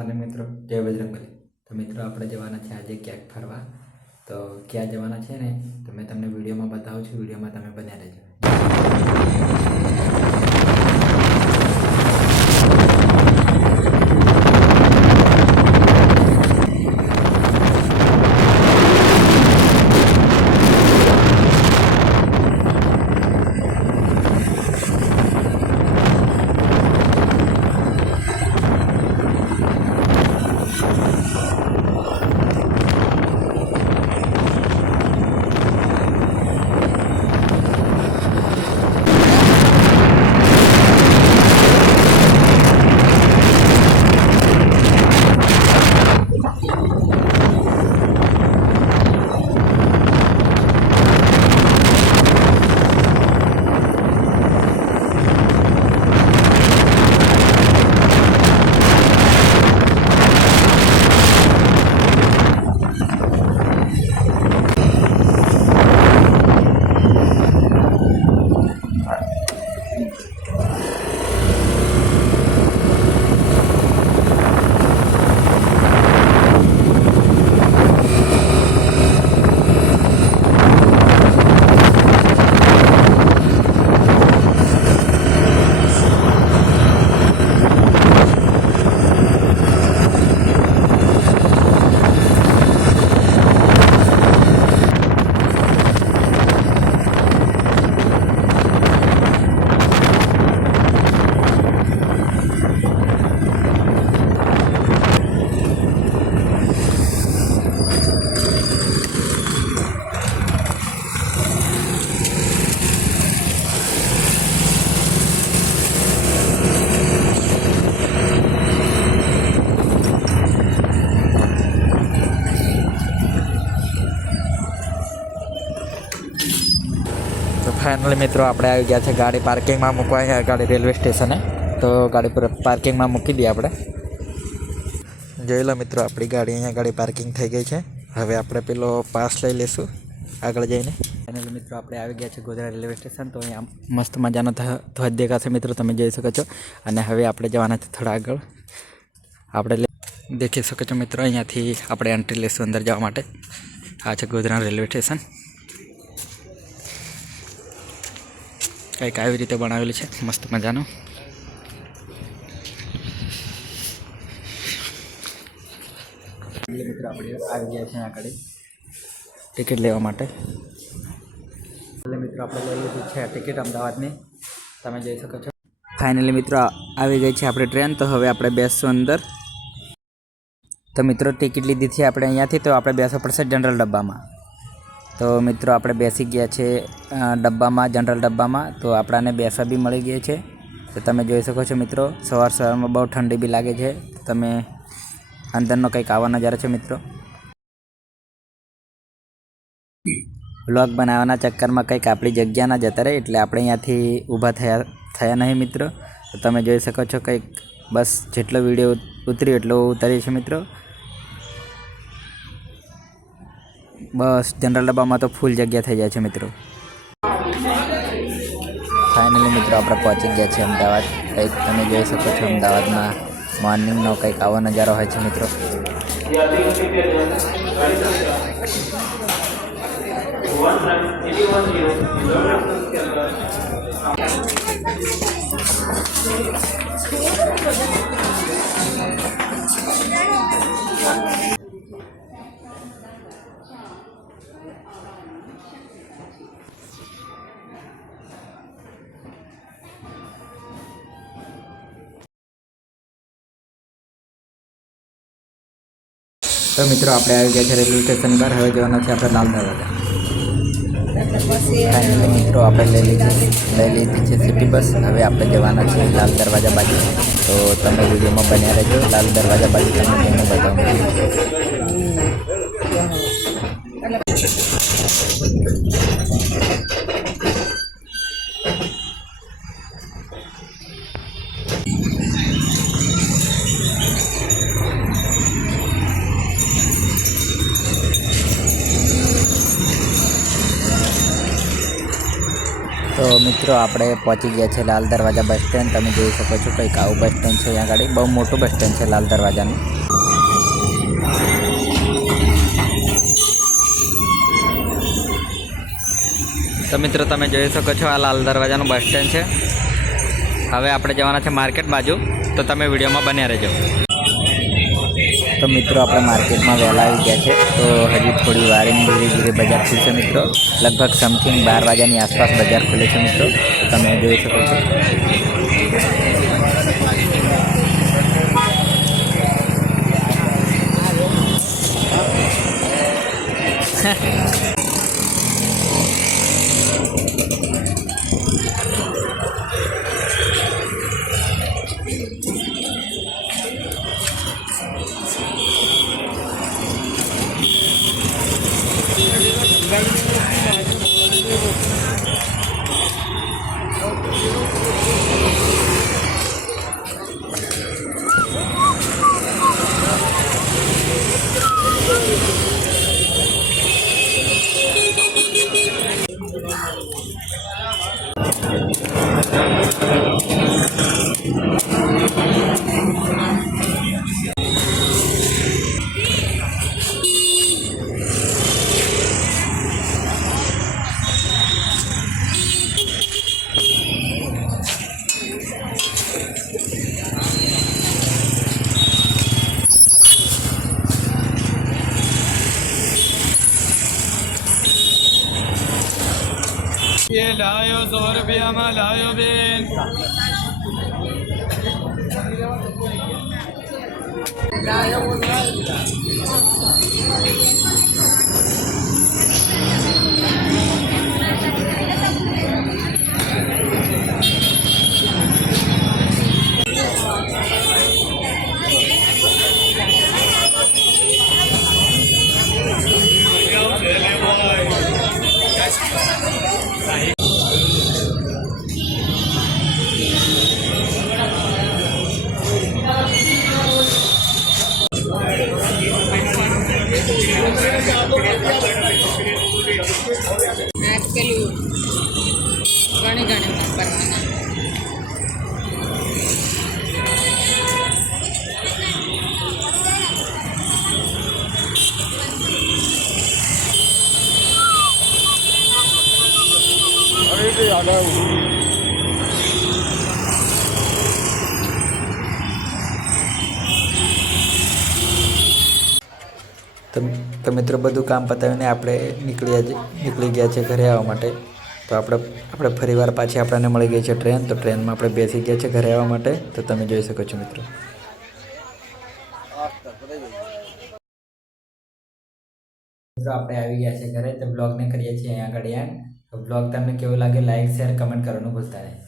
Morning મિત્રો, જય બજરંગબલી। તો મિત્રો આપણે જવાના છે આજે ક્યાંક ફરવા। તો ક્યાં જવાના છે ને તો મેં તમને વિડીયોમાં બતાવું છું, વિડીયોમાં તમે બન્યા રહેજો। तो फाइनली मित्रों આપણે આવી ગયા છે ગાડી પાર્કિંગમાં મૂકવા। અહીંયા ગાડી રેલવે સ્ટેશને, તો ગાડી પર પાર્કિંગમાં મૂકી દઈએ આપણે। જોઈ લો મિત્રો, આપણી ગાડી અહીંયા ગાડી પાર્કિંગ થઈ ગઈ છે। હવે આપણે પેલો પાસ લઈ લઈશું આગળ જઈને। ફાઇનલી મિત્રો આપણે આવી ગયા છે ગોધરા રેલવે સ્ટેશન। તો અહીંયા મસ્ત મજાનો ધ્વજ દેખાશે મિત્રો, તમે જોઈ શકો છો। અને હવે આપણે જવાના છે થોડા આગળ। આપણે દેખી શકો છો મિત્રો, અહીંયાથી આપણે એન્ટ્રી લઈશું અંદર જવા માટે। આ છે ગોધરા રેલવે સ્ટેશન। કંઈક આવી રીતે બનાવેલું છે મસ્ત મજાનું। મિત્રો આપણે આવી ગયા છે આગળ ટિકિટ લેવા માટે। એટલે મિત્રો આપણે લઈ લીધી છે ટિકિટ અમદાવાદની, તમે જોઈ શકો છો। ફાઇનલી મિત્રો આવી ગઈ છે આપણી ટ્રેન। તો હવે આપણે બેસશું અંદર। તો મિત્રો ટિકિટ લીધી છે આપણે અહીંયાથી, તો આપણે બેસવું પડશે જનરલ ડબ્બામાં। તો મિત્રો આપણે બેસી ગયા છે ડબ્બામાં, જનરલ ડબ્બામાં। તો આપણાને બેસવા બી મળી ગયા છે। તો તમે જોઈ શકો છો મિત્રો, સવારમાં બહુ ઠંડી બી લાગે છે। તમે અંદરનો કંઈક આવા નજારો છે મિત્રો। વ્લોગ બનાવવાના ચક્કરમાં કંઈક આપણી જગ્યા ના જતા રહે, એટલે આપણે અહીંયાથી ઊભા થયા નહીં મિત્રો। તો તમે જોઈ શકો છો કંઈક બસ જેટલો વિડીયો ઉતર્યો એટલો ઉતારીએ છે મિત્રો। બસ જનરલ ડબ્બામાં તો ફૂલ જગ્યા થઈ જાય છે મિત્રો। ફાઇનલી મિત્રો આપણે પહોંચી ગયા છે અમદાવાદ। કંઈક તમે જોઈ શકો છો અમદાવાદમાં મોર્નિંગનો કંઈક આવો નજારો હોય છે મિત્રો। તો મિત્રો આપણે આવી ગયા છે રેલવે સ્ટેશન પર। હવે જવાના છે આપણે લાલ દરવાજા। ફાઇનલી મિત્રો આપણે લઈ લીધી છે સિટી બસ। હવે આપણે જવાના છે લાલ દરવાજા બાજુ। તો તમે વિડીયોમાં બન્યા રહેજો, લાલ દરવાજા બાજુ તમને જઈને બતાવું। તો મિત્રો આપણે પહોંચી ગયા છે લાલ દરવાજા બસ સ્ટેન્ડ. તમે જોઈ શકો છો કંઈક આવું બસ સ્ટેન્ડ છે. અહીંયા આગળ બહુ મોટું બસ સ્ટેન્ડ છે લાલ દરવાજાનું. તો મિત્રો તમે જોઈ શકો છો આ લાલ દરવાજાનું બસ સ્ટેન્ડ છે. હવે આપણે જવાના છે માર્કેટ બાજુ, તો તમે વિડીયોમાં બન્યા રહેજો. તો મિત્રો આપણે માર્કેટમાં વહેલા આવી ગયા છે. તો હજી થોડી વાર ધીરે ધીરે બજાર ખુલશે મિત્રો. લગભગ સમથિંગ 12 વાગ્યાની આસપાસ બજાર ખુલે છે મિત્રો. તો તમે જોઈ શકો છો. ये लायो 100 रुपया में लायो बेन પેલું ઘણી ઘણી વાપરવાના. તો મિત્રો બધું કામ પતાવીને આપણે નીકળી ગયા છે ઘરે આવવા માટે. તો આપણે ફરીવાર પાછી આપણને મળી ગઈ છે ટ્રેન. તો ટ્રેનમાં આપણે બેસી ગયા છે ઘરે આવવા માટે. તો તમે જોઈ શકો છો મિત્રો. મિત્રો આપણે આવી ગયા છે ઘરે. તો બ્લોગને કરીએ છીએ અહીંયા આગળ એન્ડ. તો બ્લોગ તમને કેવો લાગે લાઈક શેર કમેન્ટ કરવાનું ભૂલતા નહીં.